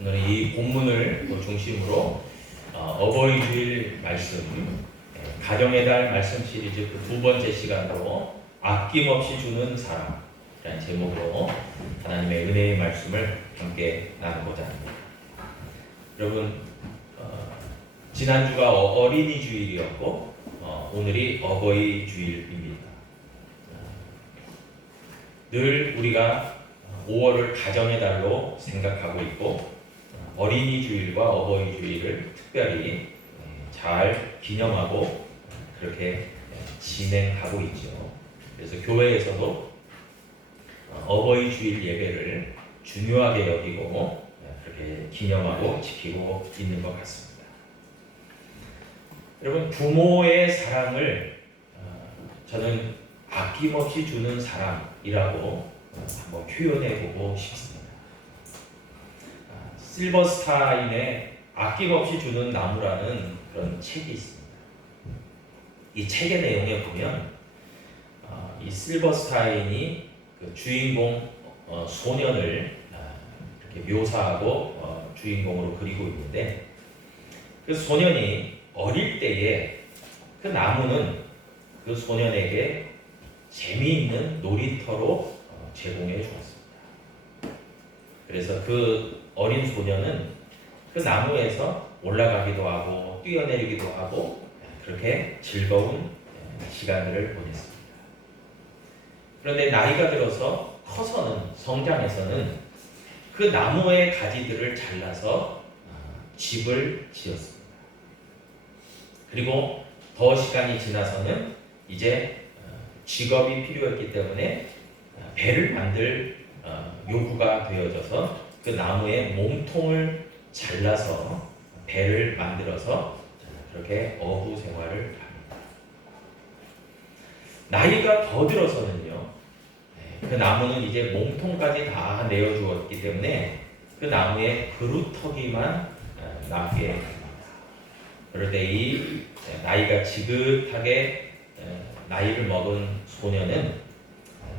오늘 이 본문을 중심으로 어버이 주일 말씀, 가정의 달 말씀 시리즈 그 두 번째 시간으로 아낌없이 주는 사랑이라는 제목으로 하나님의 은혜의 말씀을 함께 나누고자 합니다. 여러분, 지난주가 어린이 주일이었고 오늘이 어버이 주일입니다. 늘 우리가 5월을 가정의 달로 생각하고 있고 어린이 주일과 어버이 주일을 특별히 잘 기념하고 그렇게 진행하고 있죠. 그래서 교회에서도 어버이 주일 예배를 중요하게 여기고 그렇게 기념하고 지키고 있는 것 같습니다. 여러분, 부모의 사랑을 저는 아낌없이 주는 사랑이라고 한번 표현해보고 싶습니다. 실버스타인의 아낌없이 주는 나무라는 그런 책이 있습니다. 이 책의 내용에 보면 이 실버스타인이 그 주인공 소년을 이렇게 묘사하고 주인공으로 그리고 있는데, 그 소년이 어릴 때에 그 나무는 그 소년에게 재미있는 놀이터로 제공해 주었습니다. 그래서 그 어린 소년은 그 나무에서 올라가기도 하고 뛰어내리기도 하고 그렇게 즐거운 시간들을 보냈습니다. 그런데 나이가 들어서 커서는, 성장해서는 그 나무의 가지들을 잘라서 집을 지었습니다. 그리고 더 시간이 지나서는 이제 직업이 필요했기 때문에 배를 만들 요구가 되어져서 그 나무의 몸통을 잘라서 배를 만들어서 그렇게 어부 생활을 합니다. 나이가 더 들어서는요, 그 나무는 이제 몸통까지 다 내어주었기 때문에 그 나무의 그루터기만 남게 됩니다. 그럴 때 이 나이가 지긋하게 나이를 먹은 소년은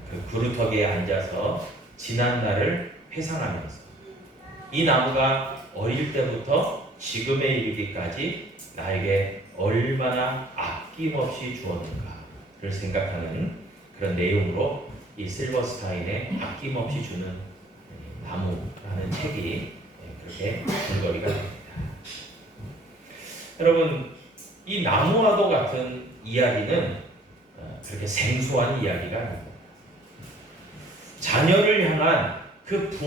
그 그루터기에 앉아서 지난 날을 회상하면서 이 나무가 어릴 때부터 지금에 이르기까지 나에게 얼마나 아낌없이 주었는가를 생각하는 그런 내용으로 이 실버스타인의 아낌없이 주는 나무라는 책이 그렇게 줄거리가 됩니다. 여러분, 이 나무와도 같은 이야기는 그렇게 생소한 이야기가 아닙니다. 자녀를 향한 그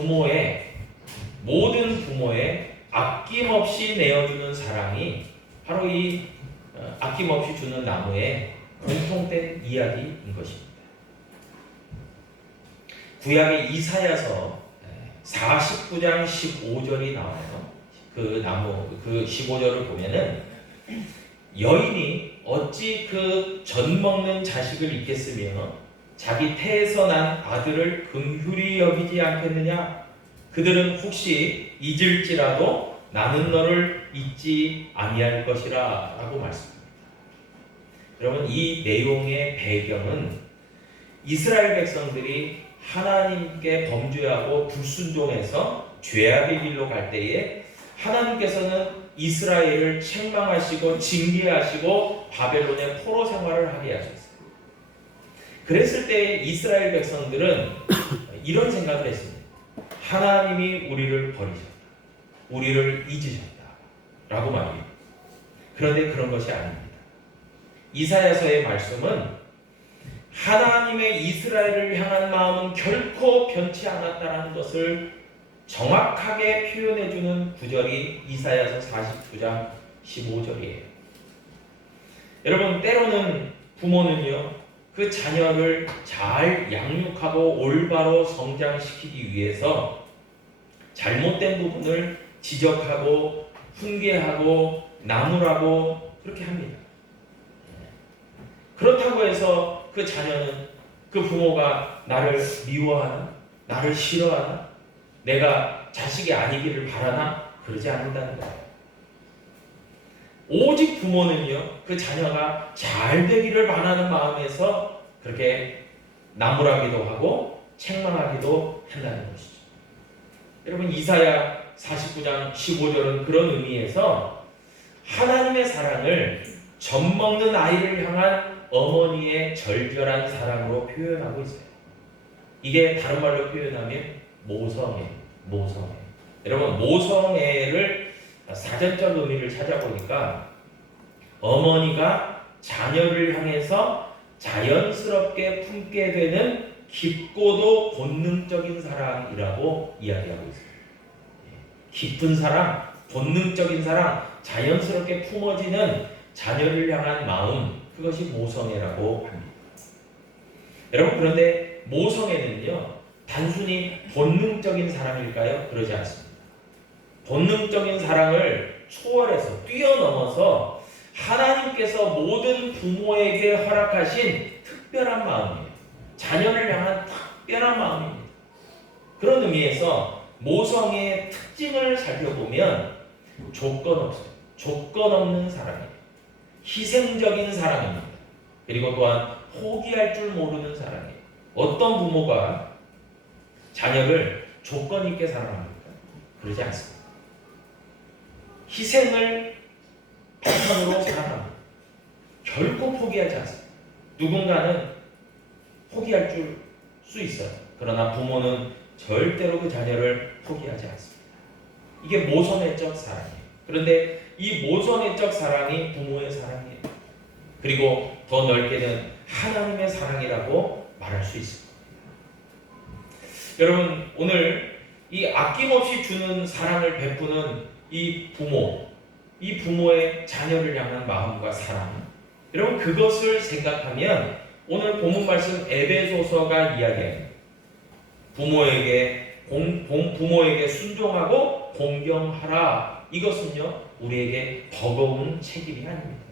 모든 부모의 아낌없이 내어주는 사랑이 바로 이 아낌없이 주는 나무의 공통된 이야기인 것입니다. 구약의 이사야서 49장 15절이 나와요. 그 나무, 그 15절을 보면은 여인이 어찌 그 젖 먹는 자식을 잊겠으며 자기 태에서 난 아들을 긍휼히 여기지 않겠느냐? 그들은 혹시 잊을지라도 나는 너를 잊지 아니할 것이라 라고 말씀합니다. 여러분, 이 내용의 배경은 이스라엘 백성들이 하나님께 범죄하고 불순종해서 죄악의 길로 갈 때에 하나님께서는 이스라엘을 책망하시고 징계하시고 바벨론의 포로 생활을 하게 하셨어요. 그랬을 때 이스라엘 백성들은 이런 생각을 했습니다. 하나님이 우리를 버리셨다. 우리를 잊으셨다. 라고 말해요. 그런데 그런 것이 아닙니다. 이사야서의 말씀은 하나님의 이스라엘을 향한 마음은 결코 변치 않았다는 것을 정확하게 표현해주는 구절이 이사야서 49장 15절이에요. 여러분, 때로는 부모는요, 그 자녀를 잘 양육하고 올바로 성장시키기 위해서 잘못된 부분을 지적하고 훈계하고 나무라고 그렇게 합니다. 그렇다고 해서 그 자녀는 그 부모가 나를 미워하나? 나를 싫어하나? 내가 자식이 아니기를 바라나? 그러지 않는다는 거예요. 오직 부모는요, 그 자녀가 잘 되기를 바라는 마음에서 그렇게 나무라기도 하고 책망하기도 한다는 것이죠. 여러분, 이사야 49장 15절은 그런 의미에서 하나님의 사랑을 젖먹는 아이를 향한 어머니의 절절한 사랑으로 표현하고 있어요. 이게 다른 말로 표현하면 모성애, 모성애. 여러분, 모성애를 사전적 의미를 찾아보니까 어머니가 자녀를 향해서 자연스럽게 품게 되는 깊고도 본능적인 사랑이라고 이야기하고 있습니다. 깊은 사랑, 본능적인 사랑, 자연스럽게 품어지는 자녀를 향한 마음, 그것이 모성애라고 합니다. 여러분, 그런데 모성애는요, 단순히 본능적인 사랑일까요? 그러지 않습니다. 본능적인 사랑을 초월해서 뛰어넘어서 하나님께서 모든 부모에게 허락하신 특별한 마음이에요. 자녀를 향한 특별한 마음입니다. 그런 의미에서 모성애의 특징을 살펴보면 조건 없어요. 조건 없는 사랑이에요. 희생적인 사랑입니다. 그리고 또한 포기할 줄 모르는 사랑이에요. 어떤 부모가 자녀를 조건 있게 사랑합니까? 그러지 않습니다. 희생을 바탕으로 사랑합니다. 결코 포기하지 않습니다. 누군가는 포기할 수 있어요. 그러나 부모는 절대로 그 자녀를 포기하지 않습니다. 이게 모성애적 사랑이에요. 그런데 이 모성애적 사랑이 부모의 사랑이에요. 그리고 더 넓게는 하나님의 사랑이라고 말할 수 있습니다. 여러분, 오늘 이 아낌없이 주는 사랑을 베푸는 이 부모의 자녀를 향한 마음과 사랑, 여러분, 그것을 생각하면 오늘 본문 말씀 에베소서가 이야기합니다. 부모에게 순종하고 공경하라. 이것은요, 우리에게 버거운 책임이 아닙니다.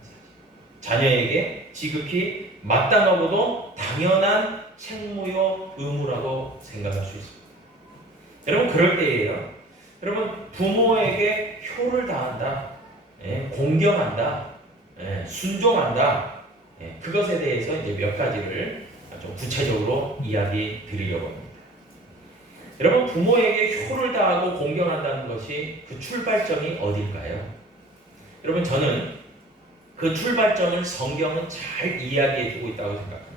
자녀에게 지극히 마땅하고도 당연한 책무요 의무라고 생각할 수 있습니다. 여러분, 그럴 때예요. 여러분, 부모에게 효를 다한다, 공경한다, 순종한다. 그것에 대해서 이제 몇 가지를 좀 구체적으로 이야기 드리려고 합니다. 여러분, 부모에게 효를 다하고 공경한다는 것이 그 출발점이 어딜까요? 여러분, 저는 그 출발점을 성경은 잘 이야기해 주고 있다고 생각합니다.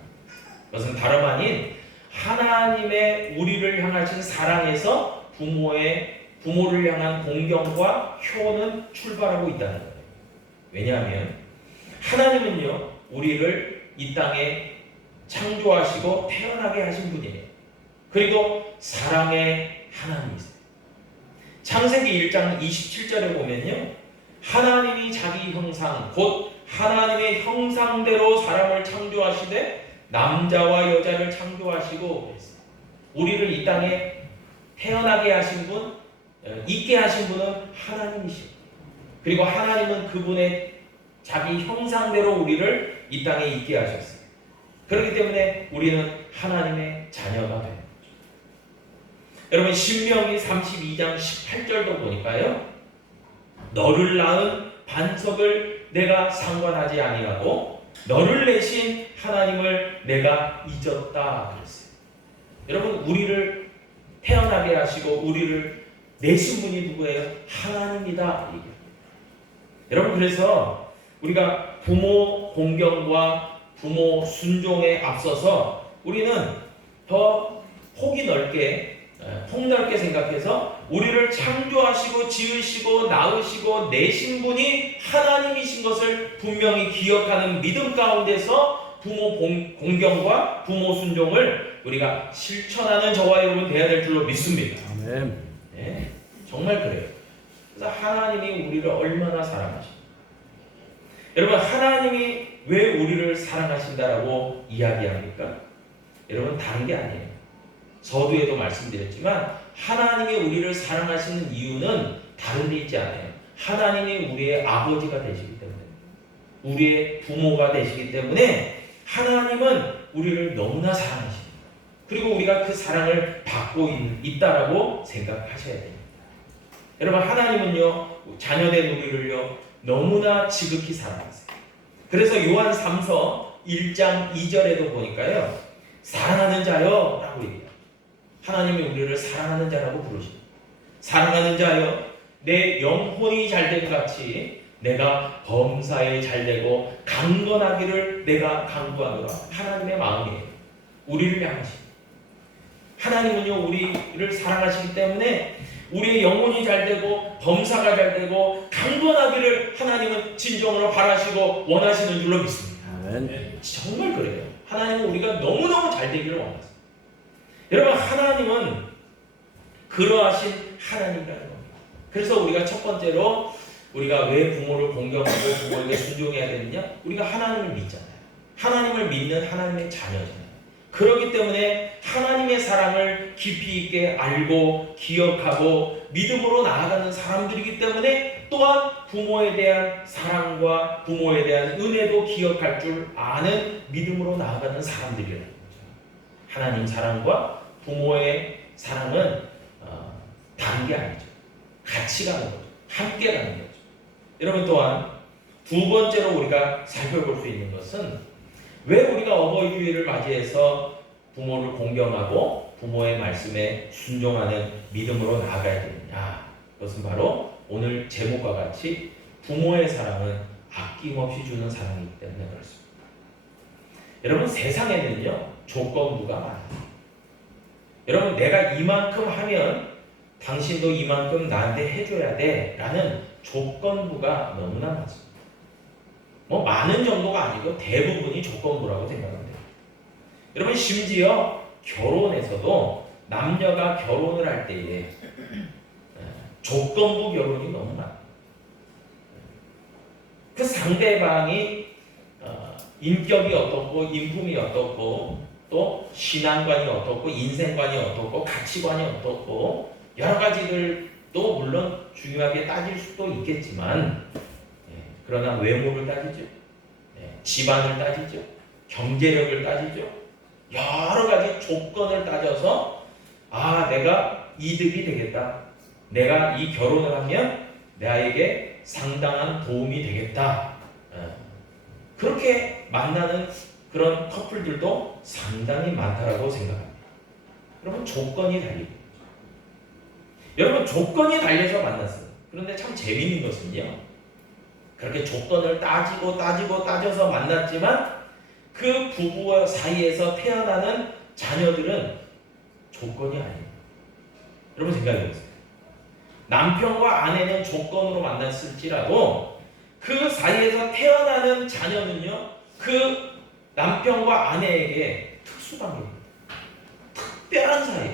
그것은 다름 아닌 하나님의 우리를 향하신 사랑에서 부모를 향한 공경과 효는 출발하고 있다는 거예요. 왜냐하면 하나님은요, 우리를 이 땅에 창조하시고 태어나게 하신 분이에요. 그리고 사랑의 하나님이세요. 창세기 1장 27절에 보면요, 하나님이 자기 형상, 곧 하나님의 형상대로 사람을 창조하시되 남자와 여자를 창조하시고, 우리를 이 땅에 태어나게 하신 분, 있게 하신 분은 하나님이십니다. 그리고 하나님은 그분의 자기 형상대로 우리를 이 땅에 있게 하셨어요. 그렇기 때문에 우리는 하나님의 자녀가 되는 거죠. 여러분, 신명기 32장 18절도 보니까요, 너를 낳은 반석을 내가 상관하지 아니하고 너를 내신 하나님을 내가 잊었다 그랬어요. 여러분, 우리를 태어나게 하시고 우리를 내신 분이 누구예요? 하나님이다. 여러분, 그래서 우리가 부모 공경과 부모 순종에 앞서서 우리는 더 폭넓게 생각해서 우리를 창조하시고 지으시고 낳으시고 내신 분이 하나님이신 것을 분명히 기억하는 믿음 가운데서 부모 공경과 부모 순종을 우리가 실천하는 저와 여러분 되어야 될 줄로 믿습니다. 아멘. 네, 정말 그래요. 그래서 하나님이 우리를 얼마나 사랑하십니까? 여러분, 하나님이 왜 우리를 사랑하신다라고 이야기합니까? 여러분, 다른 게 아니에요. 서두에도 말씀드렸지만 하나님이 우리를 사랑하시는 이유는 다른 데 있지 않아요. 하나님이 우리의 아버지가 되시기 때문에, 우리의 부모가 되시기 때문에 하나님은 우리를 너무나 사랑하십니다. 그리고 우리가 그 사랑을 받고 있다라고 생각하셔야 됩니다. 여러분, 하나님은요, 자녀된 우리를요, 너무나 지극히 사랑하세요. 그래서 요한 3서 1장 2절에도 보니까요, 사랑하는 자여 라고 얘기해요. 하나님이 우리를 사랑하는 자라고 부르십니다. 사랑하는 자여, 내 영혼이 잘됨 같이 내가 범사에 잘되고 강건하기를 내가 강구하노라. 하나님의 마음이에요. 우리를 향하시고, 하나님은요 우리를 사랑하시기 때문에 우리의 영혼이 잘되고 범사가 잘되고 강건하기를 하나님은 진정으로 바라시고 원하시는 줄로 믿습니다. 아멘. 정말 그래요. 하나님은 우리가 너무너무 잘되기를 원하세요. 여러분, 하나님은 그러하신 하나님이라는 겁니다. 그래서 우리가 첫 번째로 우리가 왜 부모를 공경하고 부모에게 순종해야 되느냐? 우리가 하나님을 믿잖아요. 하나님을 믿는 하나님의 자녀잖아요. 그렇기 때문에 하나님의 사랑을 깊이 있게 알고 기억하고 믿음으로 나아가는 사람들이기 때문에 또한 부모에 대한 사랑과 부모에 대한 은혜도 기억할 줄 아는 믿음으로 나아가는 사람들이라는 거죠. 하나님 사랑과 부모의 사랑은 다른 게 아니죠. 같이 가는 거죠. 함께 가는 거죠. 여러분, 또한 두 번째로 우리가 살펴볼 수 있는 것은 왜 우리가 어버이 주일을 맞이해서 부모를 공경하고 부모의 말씀에 순종하는 믿음으로 나아가야 되느냐? 그것은 바로 오늘 제목과 같이 부모의 사랑은 아낌없이 주는 사랑이기 때문에 그렇습니다. 여러분, 세상에는요 조건부가 많아요. 여러분, 내가 이만큼 하면 당신도 이만큼 나한테 해줘야 돼 라는 조건부가 너무나 많습니다. 뭐 많은 정도가 아니고 대부분이 조건부라고 생각합니다. 여러분, 심지어 결혼에서도 남녀가 결혼을 할 때에 조건부 결혼이 너무 많아요. 그 상대방이 인격이 어떻고 인품이 어떻고 또 신앙관이 어떻고 인생관이 어떻고 가치관이 어떻고 여러 가지들도 물론 중요하게 따질 수도 있겠지만 그러나 외모를 따지죠. 집안을 따지죠. 경제력을 따지죠. 여러 가지 조건을 따져서 내가 이득이 되겠다. 내가 이 결혼을 하면 나에게 상당한 도움이 되겠다. 그렇게 만나는 그런 커플들도 상당히 많다라고 생각합니다. 여러분, 조건이 달리고 여러분, 조건이 달려서 만났어요. 그런데 참 재미있는 것은요, 그렇게 조건을 따져서 만났지만 그 부부 사이에서 태어나는 자녀들은 조건이 아니에요. 여러분, 생각해보세요. 남편과 아내는 조건으로 만났을지라도 그 사이에서 태어나는 자녀는요, 그 남편과 아내에게 특수관계입니다. 특별한 사이,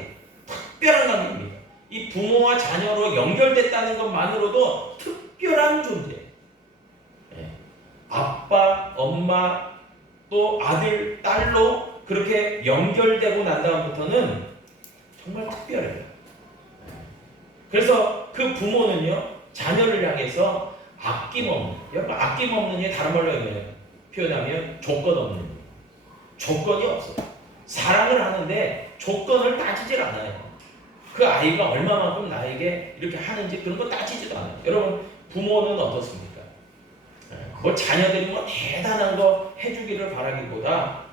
특별한 관계입니다. 이 부모와 자녀로 연결됐다는 것만으로도 특별한 존재. 아빠, 엄마, 또 아들, 딸로 그렇게 연결되고 난 다음부터는 정말 특별해요. 그래서 그 부모는요, 자녀를 향해서 아낌없는, 여러분, 아낌없는이 다른 말로 표현하면 조건 없는, 조건이 없어요. 사랑을 하는데 조건을 따지질 않아요. 그 아이가 얼마만큼 나에게 이렇게 하는지 그런 거 따지지도 않아요. 여러분, 부모는 어떻습니까? 뭐 자녀들이 뭐 대단한 거 해주기를 바라기보다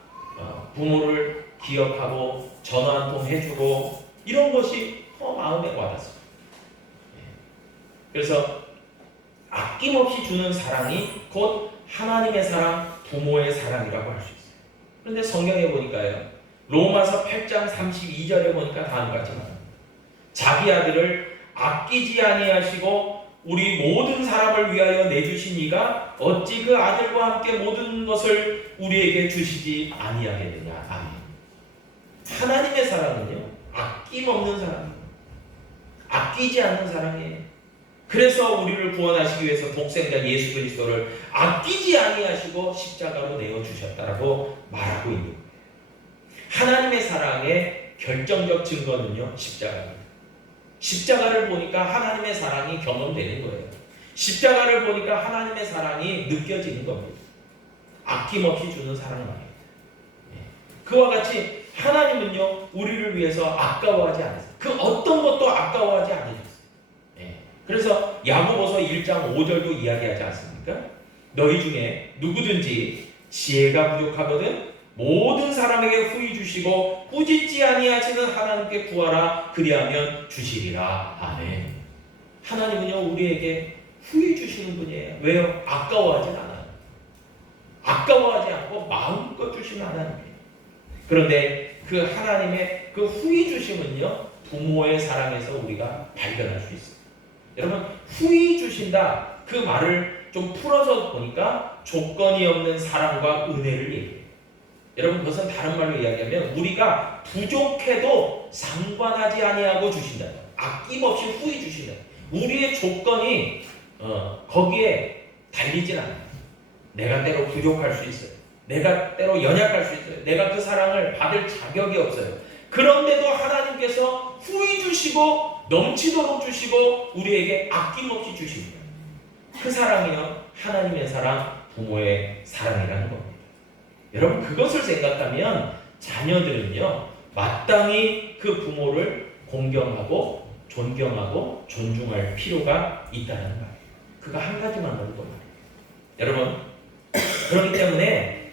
부모를 기억하고 전화 한 통 해주고 이런 것이 더 마음에 와닿습니다. 그래서 아낌없이 주는 사랑이 곧 하나님의 사랑, 부모의 사랑이라고 할 수 있어요. 그런데 성경에 보니까요, 로마서 8장 32절에 보니까 다음과 같이 말합니다. 자기 아들을 아끼지 아니하시고 우리 모든 사람을 위하여 내주신 이가 어찌 그 아들과 함께 모든 것을 우리에게 주시지 아니하겠느냐. 아멘. 하나님의 사랑은요, 아낌없는 사랑이에요. 아끼지 않는 사랑이에요. 그래서 우리를 구원하시기 위해서 독생자 예수 그리스도를 아끼지 아니하시고 십자가로 내어주셨다라고 말하고 있는 거예요. 하나님의 사랑의 결정적 증거는요, 십자가입니다. 십자가를 보니까 하나님의 사랑이 경험되는 거예요. 십자가를 보니까 하나님의 사랑이 느껴지는 겁니다. 아낌없이 주는 사랑 말입니다. 그와 같이 하나님은요, 우리를 위해서 아까워하지 않으세요. 그 어떤 것도 아까워하지 않으셨어요. 그래서 야고보서 1장 5절도 이야기하지 않습니까? 너희 중에 누구든지 지혜가 부족하거든 모든 사람에게 후히 주시고 꾸짖지 아니하시는 하나님께 구하라 그리하면 주시리라. 아멘. 하나님은요 우리에게 후히 주시는 분이에요. 왜요? 아까워하진 않아요. 아까워하지 않고 마음껏 주시는 하나님이에요. 그런데 그 하나님의 그 후히 주심은요 부모의 사랑에서 우리가 발견할 수 있어요. 여러분 후히 주신다 그 말을 좀 풀어서 보니까 조건이 없는 사랑과 은혜를 얘기해요. 여러분 그것은 다른 말로 이야기하면 우리가 부족해도 상관하지 아니하고 주신다. 아낌없이 후히 주신다. 우리의 조건이 거기에 달리진 않아요. 내가 때로 부족할 수 있어요. 내가 때로 연약할 수 있어요. 내가 그 사랑을 받을 자격이 없어요. 그런데도 하나님께서 후히 주시고 넘치도록 주시고 우리에게 아낌없이 주십니다. 그 사랑이요 하나님의 사랑, 부모의 사랑이라는 겁니다. 여러분 그것을 생각하면 자녀들은요 마땅히 그 부모를 공경하고 존경하고 존중할 필요가 있다는 말이에요. 그거 한 가지만 넣어도 말이에요. 여러분 그렇기 때문에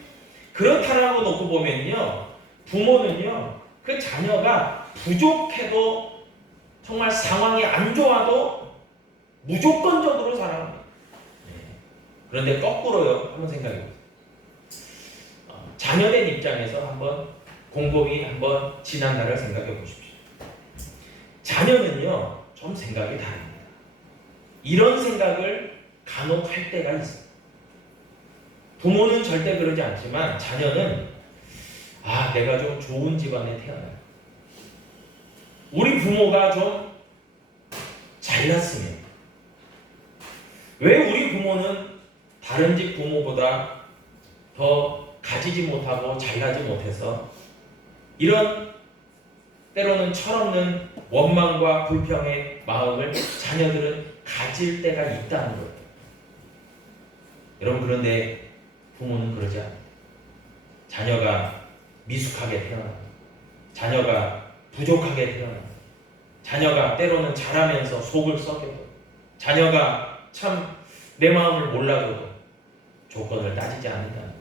그렇다라고 놓고 보면요 부모는요 그 자녀가 부족해도 정말 상황이 안 좋아도 무조건적으로 사랑합니다. 그런데 거꾸로요 한번 생각해 보세요. 자녀된 입장에서 한번 곰곰이 한번 지난 날을 생각해 보십시오. 자녀는요 좀 생각이 다릅니다. 이런 생각을 간혹 할 때가 있어요. 부모는 절대 그러지 않지만 자녀는 내가 좀 좋은 집안에 태어나요. 우리 부모가 좀 잘났으면 왜 우리 부모는 다른 집 부모보다 더 가지지 못하고 잘나지 못해서 이런 때로는 철없는 원망과 불평의 마음을 자녀들은 가질 때가 있다는 거예요. 여러분 그런데 부모는 그러지 않아요. 자녀가 미숙하게 태어납니다. 자녀가 부족하게 태어납니다. 자녀가 때로는 잘하면서 속을 썩여도 자녀가 참 내 마음을 몰라줘도 조건을 따지지 않는다는 거예요.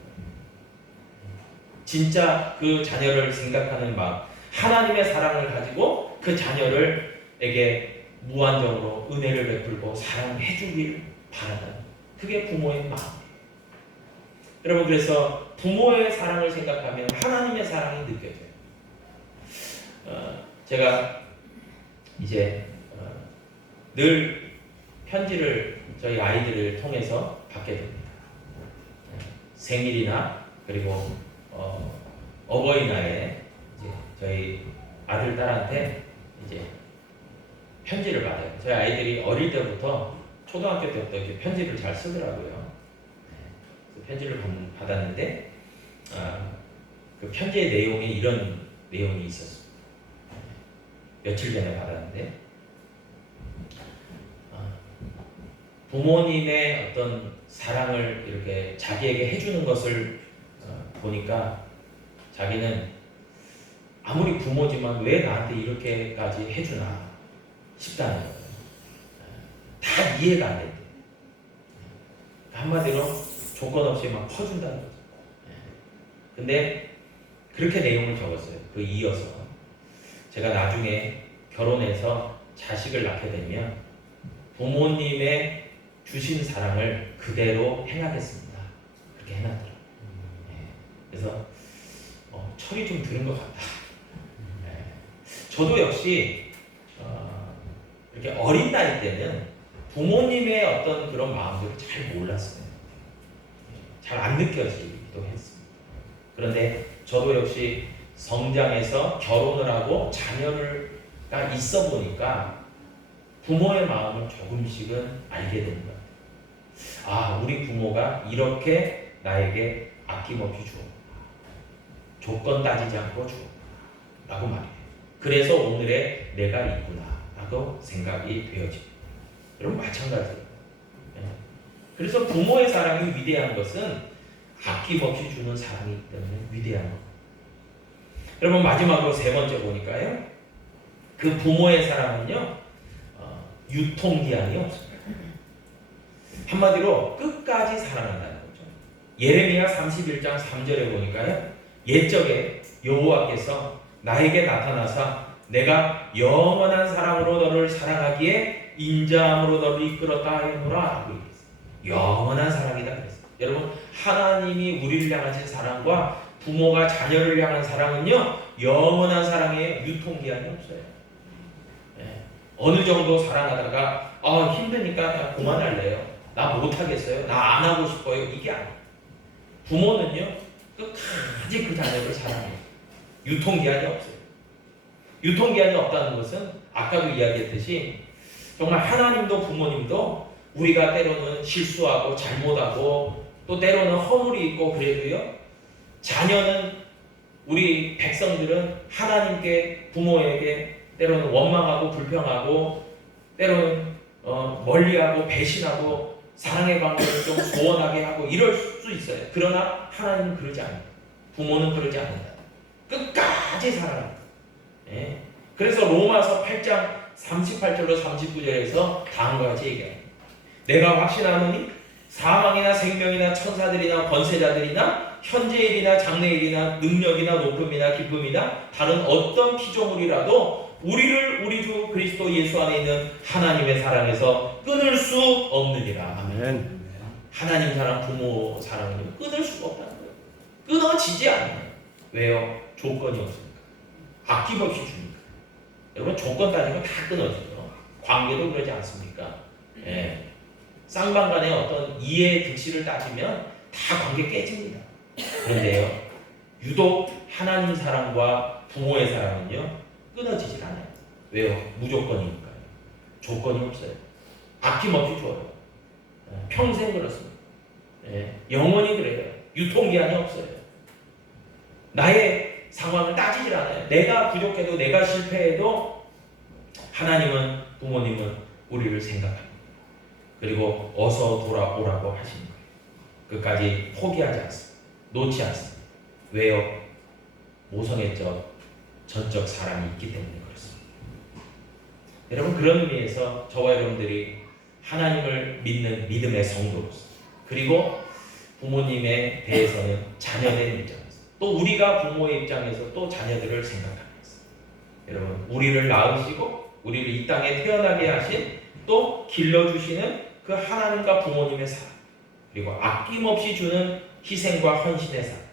진짜 그 자녀를 생각하는 마음, 하나님의 사랑을 가지고 그 자녀를에게 무한정으로 은혜를 베풀고 사랑해 주길 바란다는 그게 부모의 마음이에요. 여러분 그래서 부모의 사랑을 생각하면 하나님의 사랑이 느껴져요. 제가 이제 늘 편지를 저희 아이들을 통해서 받게 됩니다. 생일이나 그리고 어버이날에 이제 저희 아들 딸한테 이제 편지를 받아요. 저희 아이들이 어릴 때부터 초등학교 때부터 이렇게 편지를 잘 쓰더라고요. 그 편지를 받았는데 그 편지의 내용에 이런 내용이 있었습니다. 며칠 전에 받았는데 부모님의 어떤 사랑을 이렇게 자기에게 해주는 것을 보니까 자기는 아무리 부모지만 왜 나한테 이렇게까지 해주나 싶다는 거예요. 다 이해가 안 된대. 한마디로 조건 없이 막 퍼준다는 거죠. 근데 그렇게 내용을 적었어요. 그 이어서 제가 나중에 결혼해서 자식을 낳게 되면 부모님의 주신 사랑을 그대로 행하겠습니다. 그렇게 해놨더라고요. 그래서 철이 좀 드는 것 같다. 저도 역시 이렇게 어린 나이 때는 부모님의 어떤 그런 마음들을 잘 몰랐어요. 잘 안 느껴지기도 했습니다. 그런데 저도 역시 성장해서 결혼을 하고 자녀가 있어 보니까 부모의 마음을 조금씩은 알게 됩니다. 우리 부모가 이렇게 나에게 아낌없이 주어. 조건 따지지 않고 주어. 라고 말해요. 그래서 오늘의 내가 있구나. 라고 생각이 되어집니다. 여러분 마찬가지예요. 그래서 부모의 사랑이 위대한 것은 아낌없이 주는 사랑이기 때문에 위대한 것. 여러분 마지막으로 세 번째 보니까요. 그 부모의 사랑은요. 유통기한이 없습니다. 한마디로 끝까지 사랑한다는 거죠. 예레미야 31장 3절에 보니까요. 옛적에 여호와께서 나에게 나타나사 내가 영원한 사랑으로 너를 사랑하기에 인자함으로 너를 이끌었다 하였노라 하고 있습니다. 영원한 사랑이다 그랬어요. 여러분, 하나님이 우리를 향하신 사랑과 부모가 자녀를 향한 사랑은요, 영원한 사랑에 유통기한이 없어요. 어느 정도 사랑하다가 힘드니까 나 그만할래요, 나 못하겠어요, 나 안 하고 싶어요, 이게 아니에요. 부모는요 끝까지 그 자녀를 사랑해요. 유통기한이 없어요. 유통기한이 없다는 것은 아까도 이야기했듯이 정말 하나님도 부모님도 우리가 때로는 실수하고 잘못하고 또 때로는 허물이 있고 그래도요, 자녀는 우리 백성들은 하나님께 부모에게 때로는 원망하고 불평하고 때로는 멀리하고 배신하고 사랑의 관계를 좀 소원하게 하고 이럴 수 있어요. 그러나 하나님은 그러지 않아요. 부모는 그러지 않는다. 끝까지 사랑합니다. 그래서 로마서 8장 38절로 39절에서 다음과 같이 얘기합니다. 내가 확신하노니 사망이나 생명이나 천사들이나 권세자들이나 현재일이나 장래일이나 능력이나 높음이나 기쁨이나 다른 어떤 피조물이라도 우리를 우리 주 그리스도 예수 안에 있는 하나님의 사랑에서 끊을 수 없느니라. 아멘. 하나님 사랑, 부모 사랑은 끊을 수가 없다는 거예요. 끊어지지 않아요. 왜요? 조건이 없으니까. 아낌없이 주니까. 여러분, 조건 따지면 다 끊어져요. 관계도 그러지 않습니까? 쌍방간의 어떤 이해 득실을 따지면 다 관계 깨집니다. 그런데요, 유독 하나님 사랑과 부모의 사랑은요 끊어지질 않아요. 왜요? 무조건이니까요. 조건이 없어요. 아낌없이 줘요. 평생 그렇습니다. 영원히 그래요. 유통기한이 없어요. 나의 상황을 따지질 않아요. 내가 부족해도 내가 실패해도 하나님은, 부모님은 우리를 생각합니다. 그리고 어서 돌아오라고 하시는 거예요. 끝까지 포기하지 않습니다. 놓지 않습니다. 왜요? 모성애적 전적 사랑이 있기 때문에 그렇습니다. 여러분, 그런 의미에서 저와 여러분들이 하나님을 믿는 믿음의 성도로서, 그리고 부모님에 대해서는 자녀된 입장에서, 또 우리가 부모의 입장에서 또 자녀들을 생각하면서, 여러분, 우리를 낳으시고 우리를 이 땅에 태어나게 하신, 또 길러주시는 그 하나님과 부모님의 사랑, 그리고 아낌없이 주는 희생과 헌신의 사랑,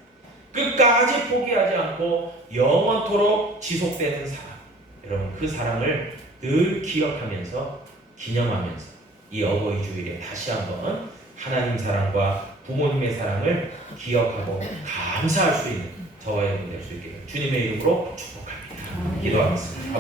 끝까지 포기하지 않고 영원토록 지속되는 사랑, 여러분, 그 사랑을 늘 기억하면서 기념하면서 이 어버이 주일에 다시 한번 하나님 사랑과 부모님의 사랑을 기억하고 감사할 수 있는 저와 여러분 될 수 있게 주님의 이름으로 축복합니다. 기도하겠습니다.